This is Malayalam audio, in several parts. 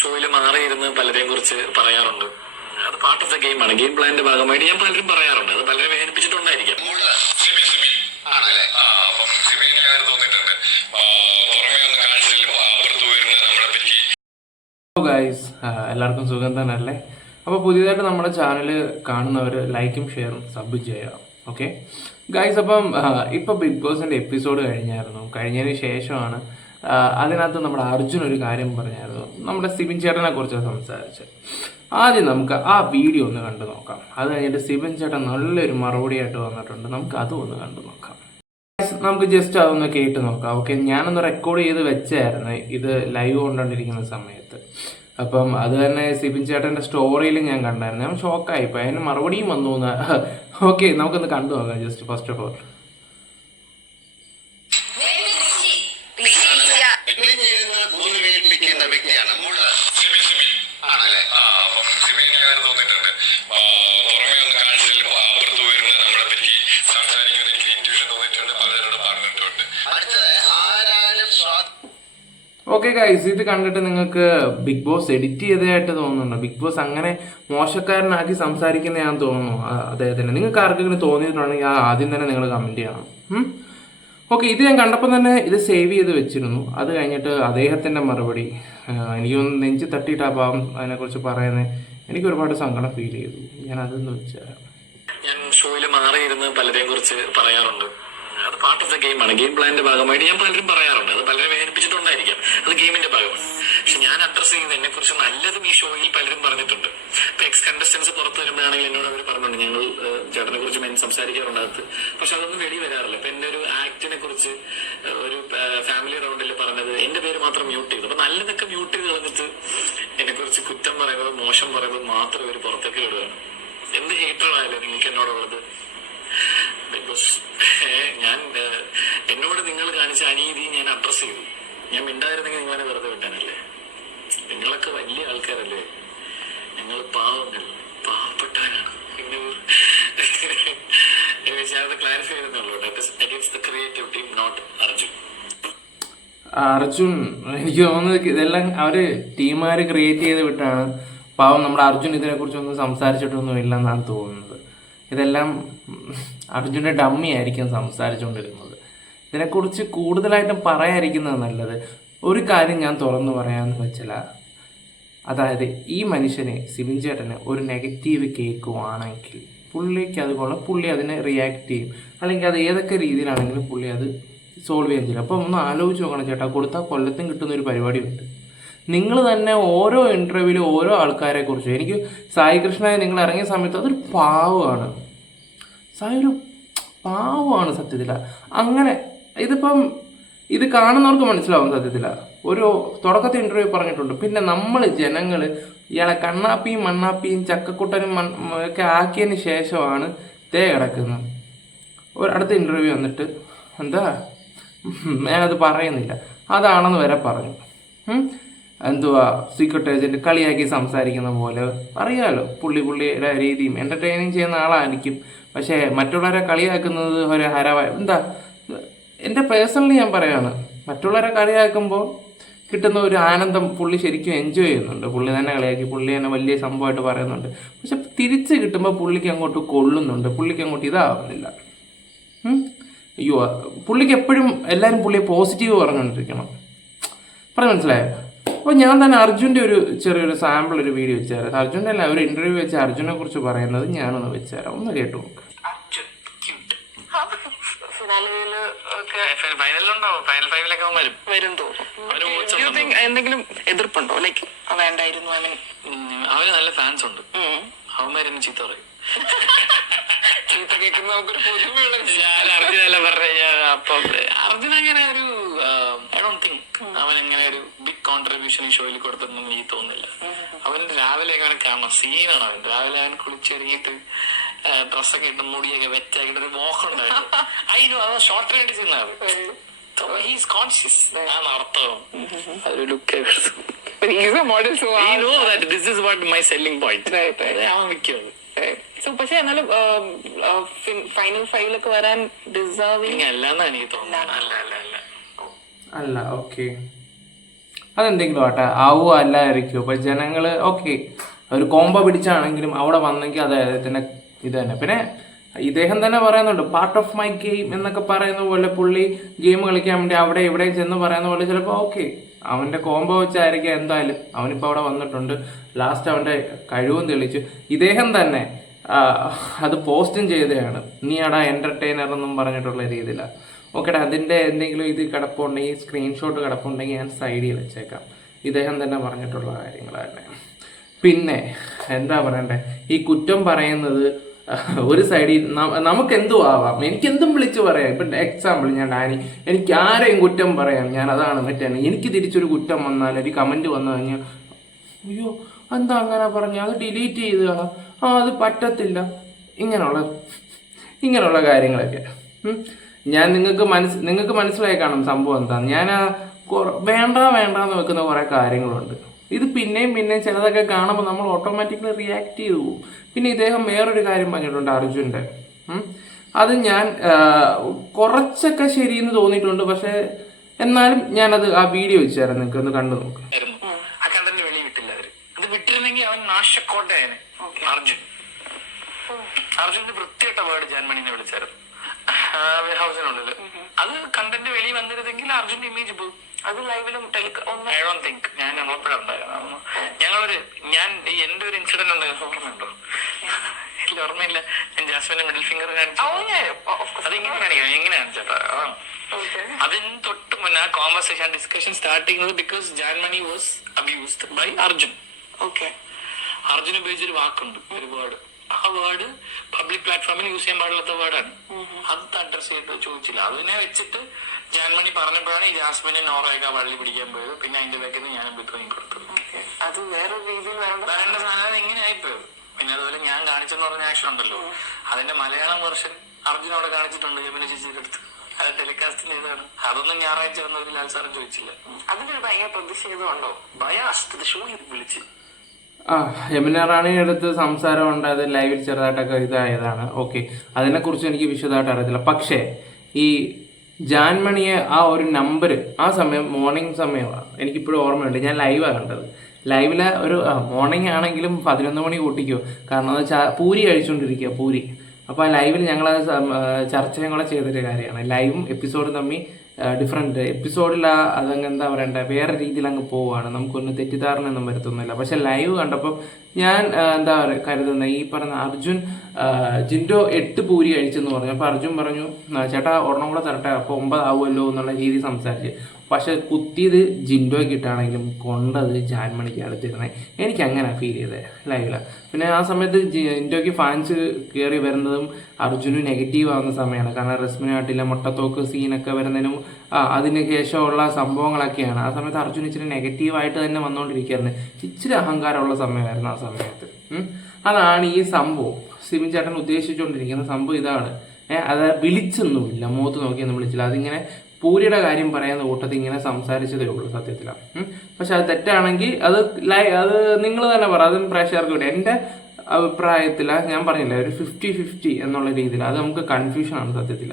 ഷോയിൽ മാറിയിരുന്ന് പലരെയും കുറിച്ച് പറയാറുണ്ട്. അത് പാർട്ട് ഓഫ് ദ ഗെയിമാണ്. ഗെയിം പ്ലാന്റെ ഭാഗമായിട്ട് ഞാൻ പലരും പറയാറുണ്ട്. അത് പലരും വേദനിപ്പിച്ചിട്ടുണ്ടായിരിക്കാം. ഗൈസ്, എല്ലാവർക്കും സുഖം തന്നെ അല്ലേ? അപ്പോൾ പുതിയതായിട്ട് നമ്മുടെ ചാനൽ കാണുന്നവർ ലൈക്കും ഷെയറും സബ് ചെയ്യുക. ഓക്കെ ഗൈസ്, അപ്പം ഇപ്പോൾ ബിഗ് ബോസിൻ്റെ എപ്പിസോഡ് കഴിഞ്ഞതിന് ശേഷമാണ് അതിനകത്ത് നമ്മുടെ അർജുൻ ഒരു കാര്യം പറഞ്ഞായിരുന്നു. നമ്മുടെ സിബിൻ ചേട്ടനെ കുറിച്ച് സംസാരിച്ച് ആദ്യം നമുക്ക് ആ വീഡിയോ ഒന്ന് കണ്ടു നോക്കാം. അത് കഴിഞ്ഞിട്ട് സിബിൻ ചേട്ടൻ നല്ലൊരു മറുപടിയായിട്ട് വന്നിട്ടുണ്ട്. നമുക്ക് അതും ഒന്ന് കണ്ടു നോക്കാം. നമുക്ക് ജസ്റ്റ് അതൊന്ന് കേട്ട് നോക്കാം. ഓക്കെ, ഞാനൊന്ന് റെക്കോർഡ് ചെയ്ത് വെച്ചായിരുന്നു ഇത് ലൈവ് കൊണ്ടുകൊണ്ടിരിക്കുന്ന സമയത്ത്. അപ്പം അത് തന്നെ സിബിൻ ചേട്ടൻ്റെ സ്റ്റോറിയിൽ ഞാൻ കണ്ടായിരുന്നു. ഞാൻ ഷോക്കായിപ്പോൾ അതിന് മറുപടിയും വന്നു. ഓക്കെ, നമുക്കൊന്ന് കണ്ടു നോക്കാം just first of all. Okay guys, ഇത് കണ്ടിട്ട് നിങ്ങൾക്ക് ബിഗ് ബോസ് എഡിറ്റ് ചെയ്തതായിട്ട് തോന്നുന്നുണ്ടോ? ബിഗ് ബോസ് അങ്ങനെ മോശക്കാരനാക്കി സംസാരിക്കുന്നതാണെന്ന് തോന്നുന്നു അദ്ദേഹത്തിന്. നിങ്ങൾക്ക് ആർക്കെങ്കിലും തോന്നിയിട്ടുണ്ടെങ്കിൽ ആദ്യം തന്നെ നിങ്ങൾ കമൻറ്റ് ചെയ്യണം. ഓക്കെ, ഇത് ഞാൻ കണ്ടപ്പോൾ തന്നെ ഇത് സേവ് ചെയ്ത് വെച്ചിരുന്നു. അത് കഴിഞ്ഞിട്ട് അദ്ദേഹത്തിൻ്റെ മറുപടി എനിക്കൊന്ന് നെഞ്ച് തട്ടിയിട്ട് ആ ഭാവം അതിനെക്കുറിച്ച് പറയുന്നത് എനിക്ക് ഒരുപാട് സങ്കടം ഫീൽ ചെയ്തു. ഞാൻ അതൊന്ന് വെച്ചുതരാം. ഞാൻ ഷോയിൽ മാറിയിരുന്ന് പലരെയും കുറിച്ച് പറയാറുണ്ട്. അത് പാർട്ട് ഓഫ് ദ ഗെയിമാണ്. ഗെയിം പ്ലാന്റെ ഭാഗമായിട്ട് ഞാൻ പലരും പറയാറുണ്ട്. അത് പലരും വേദനിപ്പിച്ചിട്ടുണ്ടായിരിക്കാം. അത് ഗെയിമിന്റെ ഭാഗമാണ്. പക്ഷെ ഞാൻ അഡ്രസ് ചെയ്യുന്നത് എന്നെ കുറിച്ച് നല്ലതും ഈ ഷോയിൽ പലരും പറഞ്ഞിട്ടുണ്ട്. ഇപ്പൊ എക്സ് കണ്ടസ്റ്റൻസ് പുറത്ത് വരുമ്പോഴാണെങ്കിൽ എന്നോട് അവർ പറഞ്ഞിട്ടുണ്ട് ഞങ്ങൾ ചേട്ടനെ കുറിച്ച് മെയിൻ സംസാരിക്കാറുണ്ട് അകത്ത്. പക്ഷെ അതൊന്നും വെളി വരാറില്ല. ഇപ്പൊ എന്റെ ഒരു ആക്ടിനെ കുറിച്ച് ഒരു ഫാമിലി റൗണ്ടിൽ പറഞ്ഞത് എന്റെ പേര് മാത്രം മ്യൂട്ട് ചെയ്തു. അപ്പൊ നല്ലതൊക്കെ മ്യൂട്ട് ചെയ്ത് കളഞ്ഞിട്ട് എന്നെ കുറിച്ച് കുറ്റം പറയുന്നത് മോശം പറയുന്നത് മാത്രം ഇവർ പുറത്തേക്ക് വിടുകയാണ്. എന്ത് ഹേറ്ററായാലും നിങ്ങൾക്ക് എന്നോടുള്ളത്. ഞാൻ എന്നോട് നിങ്ങൾ കാണിച്ച അനീതി ഞാൻ അഡ്രസ് ചെയ്തു. ഞാൻ മിണ്ടായിരുന്നെങ്കിൽ നിങ്ങളെ വെറുതെ വിട്ടാനല്ലേ? നിങ്ങളൊക്കെ വലിയ ആൾക്കാരല്ലേ? ഞങ്ങൾ പാവങ്ങൾ, പാവപ്പെട്ടവനാണ്. ഞാനത് ക്ലാരിഫൈ ചെയ്യുന്നുള്ളൂ. Against the creative team, not Arjun. Arjun എനിക്ക് തോന്നുന്നത് ഇതെല്ലാം അവര് ടീമുകാർ ക്രിയേറ്റ് ചെയ്ത് വിട്ടാണ്. പാവം നമ്മുടെ അർജുൻ ഇതിനെക്കുറിച്ചൊന്നും സംസാരിച്ചിട്ടൊന്നും ഇല്ലെന്നാണ് തോന്നുന്നത്. ഇതെല്ലാം അർജുൻ്റെ ഡമ്മി ആയിരിക്കും സംസാരിച്ചുകൊണ്ടിരുന്നത്. ഇതിനെക്കുറിച്ച് കൂടുതലായിട്ടും പറയാതിരിക്കുന്നത് നല്ലത്. ഒരു കാര്യം ഞാൻ തുറന്നു പറയാമെന്ന് വെച്ചാൽ, അതായത് ഈ മനുഷ്യനെ സിബിൻ ചേട്ടന് ഒരു നെഗറ്റീവ് കേൾക്കുവാണെങ്കിൽ പുള്ളിക്ക് അതുപോലെ പുള്ളി അതിനെ റിയാക്ട് ചെയ്യും. അല്ലെങ്കിൽ അത് ഏതൊക്കെ രീതിയിലാണെങ്കിലും പുള്ളി അത് സോൾവ് ചെയ്യാൻ ചെയ്യും. അപ്പോൾ ഒന്ന് ആലോചിച്ച് നോക്കണം ചേട്ടാ, കൊടുത്താൽ കൊല്ലത്തും കിട്ടുന്ന ഒരു പരിപാടിയുണ്ട്. നിങ്ങൾ തന്നെ ഓരോ ഇൻ്റർവ്യൂവിലും ഓരോ ആൾക്കാരെ കുറിച്ച്, എനിക്ക് സായി കൃഷ്ണയെ നിങ്ങൾ ഇറങ്ങിയ സമയത്ത് അതൊരു പാവമാണ്. സായി ഒരു പാവമാണ് സത്യത്തില. അങ്ങനെ ഇതിപ്പം ഇത് കാണുന്നവർക്ക് മനസ്സിലാവും സത്യത്തില. ഒരു തുടക്കത്തെ ഇൻ്റർവ്യൂ പറഞ്ഞിട്ടുണ്ട്. പിന്നെ നമ്മൾ ജനങ്ങൾ ഇയാളെ കണ്ണാപ്പിയും മണ്ണാപ്പിയും ചക്കക്കുട്ടനും ഒക്കെ ആക്കിയതിന് ശേഷമാണ് തേ കിടക്കുന്നത്. അടുത്ത ഇൻ്റർവ്യൂ വന്നിട്ട് എന്താ ഞാനത് പറയുന്നില്ല അതാണെന്ന് വരെ പറഞ്ഞു. എന്തുവാ സീക്രട്ട് ഏജന്റ് കളിയാക്കി സംസാരിക്കുന്ന പോലെ അറിയാമല്ലോ. പുള്ളിയുടെ രീതിയും എൻ്റർടൈനിങ് ചെയ്യുന്ന ആളായിരിക്കും. പക്ഷേ മറ്റുള്ളവരെ കളിയാക്കുന്നത് ഒരു ഹരവായ എന്താ, എൻ്റെ പേഴ്സണലി ഞാൻ പറയാണ്, മറ്റുള്ളവരെ കളിയാക്കുമ്പോൾ കിട്ടുന്ന ഒരു ആനന്ദം പുള്ളി ശരിക്കും എൻജോയ് ചെയ്യുന്നുണ്ട്. പുള്ളി തന്നെ കളിയാക്കി പുള്ളി തന്നെ വലിയ സംഭവമായിട്ട് പറയുന്നുണ്ട്. പക്ഷെ തിരിച്ച് കിട്ടുമ്പോൾ പുള്ളിക്ക് അങ്ങോട്ട് കൊള്ളുന്നുണ്ട്, പുള്ളിക്ക് അങ്ങോട്ട് ഇതാവുന്നില്ല. അയ്യോ, പുള്ളിക്ക് എപ്പോഴും എല്ലാവരും പുള്ളിയെ പോസിറ്റീവ് പറഞ്ഞുകൊണ്ടിരിക്കണം. പറഞ്ഞ് മനസ്സിലായോ? അപ്പോൾ ഞാൻ തന്നെ അർജുൻ്റെ ഒരു ചെറിയൊരു സാമ്പിൾ ഒരു വീഡിയോ വെച്ചുതരാം. അർജുൻ്റെ അല്ല, ഒരു ഇൻ്റർവ്യൂ വെച്ച് അർജുനെ കുറിച്ച് പറയുന്നത് ഞാനൊന്ന് വെച്ചുതരാം. ഒന്ന് കേട്ടു നോക്ക്. എന്തെങ്കിലും എതിർപ്പുണ്ടോ? ലൈക്ക് വേണ്ടായിരുന്നു, അവന് നല്ല ഫാൻസ് ഉണ്ട്. അവന്മാരെന്നെ ചീത്ത പറയും. ചീത്ത കേൾക്കുന്ന നമുക്കൊരു പുതുമയുള്ള അർജുനല്ല പറഞ്ഞ. അപ്പം അർജുൻ അങ്ങനെ ഒരു ഐ ഡോണ്ട് തിങ്ക് അവൻ അങ്ങനെ ഒരു ബിഗ് കോൺട്രിബ്യൂഷൻ ഈ ഷോയിൽ കൊടുത്തൊന്നും എനിക്ക് തോന്നുന്നില്ല. അവൻ രാവിലെ അങ്ങനെ കാണണം സീനാണ്. അവൻ രാവിലെ അവൻ കുളിച്ചൊരുങ്ങിയിട്ട് ഡ്രസ്സൊക്കെ ഇട്ട് മുടിയൊക്കെ വെറ്റാക്കിട്ട് ഒരു മോഹം ഉണ്ടായിരുന്നു. അതിന് അവൻ ഷോർട്ട് വേണ്ടി ചെയ്യുന്നതാണ്. He's conscious. I'm അർത്ഥം ഒരു look. He's a model, so I know that this is what my selling point. Right. അവൻ വിൽക്കുന്നത്. So പക്ഷെ എന്നാലും ഫൈനൽ ഫൈവിലൊക്കെ വരാൻ ഡിസേർവിംഗ് അല്ലാന്നാണ് എനിക്ക് തോന്നുന്നത്. അല്ല ഓക്കെ, അതെന്തെങ്കിലും ആട്ടെ, ആവുമോ അല്ലായിരിക്കുമോ. അപ്പോൾ ജനങ്ങൾ ഓക്കെ ഒരു കോംബോ പിടിച്ചാണെങ്കിലും അവിടെ വന്നെങ്കിൽ അത് അദ്ദേഹത്തിൻ്റെ ഇത് തന്നെ. പിന്നെ ഇദ്ദേഹം തന്നെ പറയുന്നുണ്ട് പാർട്ട് ഓഫ് മൈ ഗെയിം എന്നൊക്കെ പറയുന്ന പോലെ പുള്ളി ഗെയിം കളിക്കാൻ വേണ്ടി അവിടെ ഇവിടെ ചെന്ന് പറയുന്ന പോലെ ചിലപ്പോൾ ഓക്കെ അവൻ്റെ കോംബോ വെച്ചായിരിക്കും. എന്തായാലും അവനിപ്പോൾ അവിടെ വന്നിട്ടുണ്ട്, ലാസ്റ്റ് അവൻ്റെ കഴിവും തെളിച്ചു. ഇദ്ദേഹം തന്നെ അത് പോസ്റ്റും ചെയ്തതാണ്, നീ അടാ എൻ്റർടൈനർ എന്നും പറഞ്ഞിട്ടുള്ള രീതിയിലാണ്. ഓക്കെടാ, അതിൻ്റെ എന്തെങ്കിലും ഇത് കിടപ്പുണ്ടെങ്കിൽ സ്ക്രീൻഷോട്ട് കിടപ്പുണ്ടെങ്കിൽ ഞാൻ സൈഡിൽ വെച്ചേക്കാം. ഇദ്ദേഹം തന്നെ പറഞ്ഞിട്ടുള്ള കാര്യങ്ങൾ തന്നെ. പിന്നെ എന്താ പറയണ്ടേ, ഈ കുറ്റം പറയുന്നത് ഒരു സൈഡിൽ നമുക്ക് എന്തും ആവാം, എനിക്കെന്തും വിളിച്ച് പറയാം. ഇപ്പം എക്സാമ്പിൾ ഞാൻ ഡാനി, എനിക്ക് ആരെയും കുറ്റം പറയാം, ഞാൻ അതാണ് മറ്റേ. എനിക്ക് തിരിച്ചൊരു കുറ്റം വന്നാൽ ഒരു കമൻറ്റ് വന്നു കഴിഞ്ഞാൽ അയ്യോ എന്താ അങ്ങനെ പറഞ്ഞു, അത് ഡിലീറ്റ് ചെയ്ത് കാണാം, അത് പറ്റത്തില്ല, ഇങ്ങനെയുള്ള കാര്യങ്ങളൊക്കെ. ഞാൻ നിങ്ങൾക്ക് മനസ്സിലായി കാണും സംഭവം എന്താ. ഞാൻ വേണ്ടാന്ന് വെക്കുന്ന കുറേ കാര്യങ്ങളുണ്ട്. ഇത് പിന്നെയും ചിലതൊക്കെ കാണുമ്പോൾ നമ്മൾ ഓട്ടോമാറ്റിക്കലി റിയാക്ട് ചെയ്തു പോകും. പിന്നെ ഇദ്ദേഹം വേറൊരു കാര്യം പറഞ്ഞിട്ടുണ്ട് അർജുൻ്റെ, അത് ഞാൻ കുറച്ചൊക്കെ ശരിയെന്ന് തോന്നിയിട്ടുണ്ട്. പക്ഷെ എന്നാലും ഞാനത് ആ വീഡിയോ വെച്ചുതരാം, നിങ്ങൾക്ക് ഒന്ന് കണ്ടു നോക്കാം. ആ കണ്ടന്റ് വെളി വിട്ടില്ല അവര്. അത് വിട്ടിരുന്നെങ്കിൽ അവൻ നാശക്കോട്ടയാണ് അർജുന്റെ വൃത്തിയായിട്ട വേർഡ് ജാൻമണിനെ വിളിച്ചായിരുന്നു ഹൗസിനുള്ളിൽ. അത് കണ്ടന്റ് വെളി വന്നിരുന്നെങ്കിൽ അർജുന്റെ ഇമേജ് പോകും. അത് ലൈവിലും ഐ ഡോണ്ട് തിങ്ക്. ഞാൻ ഞങ്ങളപ്പോഴുണ്ടായിരുന്നു. ഞാൻ എന്റെ ഒരു ഇൻസിഡന്റ് ഉണ്ടായിരുന്നു, ഓർമ്മയുണ്ടോ? ഓർമ്മയില്ല. ഞാൻ ജാസ്മിന്റെ മിഡിൽ ഫിംഗർ കാണിച്ചു. അതിങ്ങനെ കാണിക്കാം, എങ്ങനെയാണ് ചേട്ടാ? അതിന് തൊട്ട് മുന്നേ ആ കോൺവെർസേഷൻ ഡിസ്കഷൻ സ്റ്റാർട്ട് ചെയ്യുന്നത് because Janmani was abused by Arjun. Arjun ഉപയോഗിച്ചൊരു വാക്കുണ്ട്, ഒരു വേർഡ്. ആ വേർഡ് പബ്ലിക് പ്ലാറ്റ്ഫോമിൽ യൂസ് ചെയ്യാൻ പാടില്ലാത്ത വേർഡാണ്. അത് അഡ്രസ് ചെയ്തിട്ട് ചോദിച്ചില്ല. അതിനെ വെച്ചിട്ട് ജാൻമണി പറഞ്ഞപ്പോഴാണ് ഈ ജാസ്മിനെ നോറയൊക്കെ വള്ളി പിടിക്കാൻ പോയത്. പിന്നെ അതിന്റെ ബാക്കിൽ നിന്ന് ഞാനും ബിറ്റ് കൊടുത്തത്. അത് വേറെ രീതിയിൽ വരേണ്ട സാധനം ഇങ്ങനെ ആയിപ്പോയത്. പിന്നെ അതുപോലെ ഞാൻ കാണിച്ചെന്ന് പറഞ്ഞ ആക്ഷൻ ഉണ്ടല്ലോ, അതിന്റെ മലയാളം വെർഷൻ അർജുനോടെ കാണിച്ചിട്ടുണ്ട് ജമിന ചേച്ചിയുടെ അടുത്ത്. അത് ടെലികാസ്റ്റ് ചെയ്തതാണ്. അതൊന്നും ഞായറാഴ്ച വന്നവര് ലാൽ സാറും ചോദിച്ചില്ല. അതിനൊരു ഭയങ്കര പ്രതിഷേധമുണ്ടോ? ഭയം ഷോ വിളിച്ച് യമുന റാണിയുടെ അടുത്ത് സംസാരം ഉണ്ടായത് ലൈവിൽ ചെറുതായിട്ടൊക്കെ ഇതായതാണ്. ഓക്കെ, അതിനെക്കുറിച്ച് എനിക്ക് വിശദമായിട്ട് അറിയത്തില്ല. പക്ഷേ ഈ ജാൻമണിയെ ആ ഒരു നമ്പർ ആ സമയം മോർണിംഗ് സമയമാണ്, എനിക്കിപ്പോഴും ഓർമ്മയുണ്ട്. ഞാൻ ലൈവാണ് കണ്ടത്. ലൈവിലെ ഒരു മോർണിംഗ് ആണെങ്കിലും 11 മണി കൂട്ടിക്കോ, കാരണം അത് പൂരി കഴിച്ചുകൊണ്ടിരിക്കുക, പൂരി. അപ്പോൾ ആ ലൈവിൽ ഞങ്ങളത് ചർച്ചയും കൂടെ ചെയ്തൊരു കാര്യമാണ്. ലൈവും എപ്പിസോഡും തമ്മിൽ ഡിഫറെൻറ്റ്. എപ്പിസോഡിൽ അതങ്ങ് എന്താ പറയണ്ടേ, വേറെ രീതിയിൽ അങ്ങ് പോവുകയാണ്, നമുക്കൊന്നും തെറ്റിദ്ധാരണയൊന്നും വരുത്തുന്നില്ല. പക്ഷെ ലൈവ് കണ്ടപ്പോൾ ഞാൻ എന്താ പറയുക കരുതുന്നത്, ഈ പറഞ്ഞ അർജുൻ ജിൻഡോ 8 പൂരി കഴിച്ചെന്ന് പറഞ്ഞു. അപ്പോൾ അർജുൻ പറഞ്ഞു ചേട്ടാ ഒരെണ്ണം കൂടെ തരട്ടെ, അപ്പോൾ 9 ആവുമല്ലോ എന്നുള്ള രീതി സംസാരിച്ച്. പക്ഷെ കുത്തിയത് ജിൻഡോയ്ക്ക് ഇട്ടാണെങ്കിലും കൊണ്ടത് ജാൻമണിക്ക് അടുത്തിരുന്നത്. എനിക്ക് അങ്ങനെ ഫീൽ ചെയ്തത് ലൈവിലാണ്. പിന്നെ ആ സമയത്ത് ജിൻഡോയ്ക്ക് ഫാൻസ് കയറി വരുന്നതും അർജുന് നെഗറ്റീവ് ആവുന്ന സമയമാണ്. കാരണം റസ്മിനാട്ടിലെ മുട്ടത്തോക്ക് സീനൊക്കെ വരുന്നതിനും അതിന് ശേഷമുള്ള സംഭവങ്ങളൊക്കെയാണ്. ആ സമയത്ത് അർജുൻ ഇച്ചിരി നെഗറ്റീവായിട്ട് തന്നെ വന്നുകൊണ്ടിരിക്കുകയായിരുന്നു. ഇച്ചിരി അഹങ്കാരമുള്ള സമയമായിരുന്നു ആ സമയത്ത്. അതാണ് ഈ സംഭവം. സിമിൻ ചേട്ടൻ ഉദ്ദേശിച്ചുകൊണ്ടിരിക്കുന്ന സംഭവം ഇതാണ്. അത് വിളിച്ചൊന്നുമില്ല, മുഖത്ത് നോക്കിയൊന്നും വിളിച്ചില്ല. അതിങ്ങനെ പൂരിയുടെ കാര്യം പറയുന്ന കൂട്ടത്തിൽ ഇങ്ങനെ സംസാരിച്ചതേ ഉള്ളൂ സത്യത്തിലാണ്. പക്ഷെ അത് തെറ്റാണെങ്കിൽ അത് നിങ്ങൾ തന്നെ പറ, അതും പ്രേക്ഷകർക്ക് വിടും. എൻ്റെ അഭിപ്രായത്തിലാണ് ഞാൻ പറഞ്ഞില്ല, ഒരു 50-50 എന്നുള്ള രീതിയിൽ. അത് നമുക്ക് കൺഫ്യൂഷനാണ് സത്യത്തിൽ.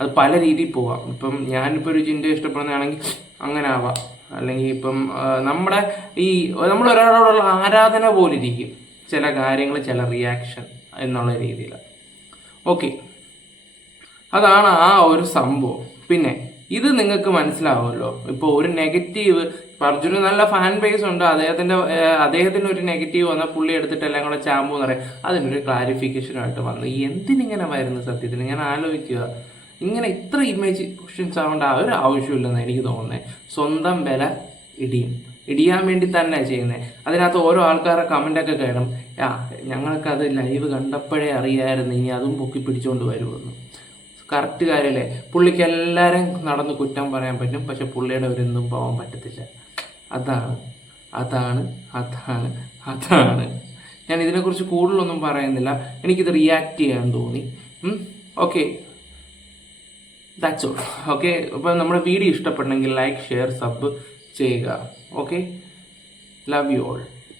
അത് പല രീതിയിൽ പോവാം. ഇപ്പം ഞാനിപ്പോൾ ഒരു ജിൻഡോ ഇഷ്ടപ്പെടുന്നതാണെങ്കിൽ അങ്ങനെ ആവാം. അല്ലെങ്കിൽ ഇപ്പം നമ്മൾ ഒരാളോടുള്ള ആരാധന പോലിരിക്കും ചില കാര്യങ്ങൾ, ചില റിയാക്ഷൻ എന്നുള്ള രീതിയിൽ. ഓക്കെ, അതാണ് ആ ഒരു സംഭവം. പിന്നെ ഇത് നിങ്ങൾക്ക് മനസ്സിലാവുമല്ലോ. ഇപ്പോൾ ഒരു നെഗറ്റീവ്, അർജുന് നല്ല ഫാൻ ബേസ് ഉണ്ട്, അദ്ദേഹത്തിന് ഒരു നെഗറ്റീവ് വന്നാൽ പുള്ളി എടുത്തിട്ട് എല്ലാം കൂടെ ചാമ്പൂ എന്ന് പറയും. അതിനൊരു ക്ലാരിഫിക്കേഷനായിട്ട് വന്നു. എന്തിനിങ്ങനെ വരുന്ന സത്യത്തിൽ ഞാൻ ആലോചിക്കുക. ഇങ്ങനെ ഇത്ര ഇമേജ് ക്വസ്റ്റ്യൻസ് ആവേണ്ട ഒരു ആവശ്യമില്ലെന്ന് എനിക്ക് തോന്നുന്നത്. സ്വന്തം വില ഇടിയാൻ വേണ്ടി തന്നെ ചെയ്യുന്നത്. അതിനകത്ത് ഓരോ ആൾക്കാരുടെ കമൻ്റൊക്കെ കയറും, ഞങ്ങൾക്കത് ലൈവ് കണ്ടപ്പോഴേ അറിയാമായിരുന്നു ഇനി അതും പൊക്കി പിടിച്ചുകൊണ്ട് വരുമെന്ന്. കറക്റ്റ് കാര്യമല്ലേ? പുള്ളിക്ക് എല്ലാവരും നടന്ന് കുറ്റം പറയാൻ പറ്റും, പക്ഷെ പുള്ളിയുടെ ഒരെന്തും പോകാൻ പറ്റത്തില്ല. അതാണ് ഞാൻ ഇതിനെക്കുറിച്ച് കൂടുതലൊന്നും പറയുന്നില്ല. എനിക്കിത് റിയാക്ട് ചെയ്യാൻ തോന്നി. Okay, that's all. ഓക്കെ, അപ്പോൾ നമ്മുടെ വീഡിയോ ഇഷ്ടപ്പെട്ടെങ്കിൽ ലൈക്ക്, ഷെയർ, സബ് ചെയ്യുക. Okay, love you all.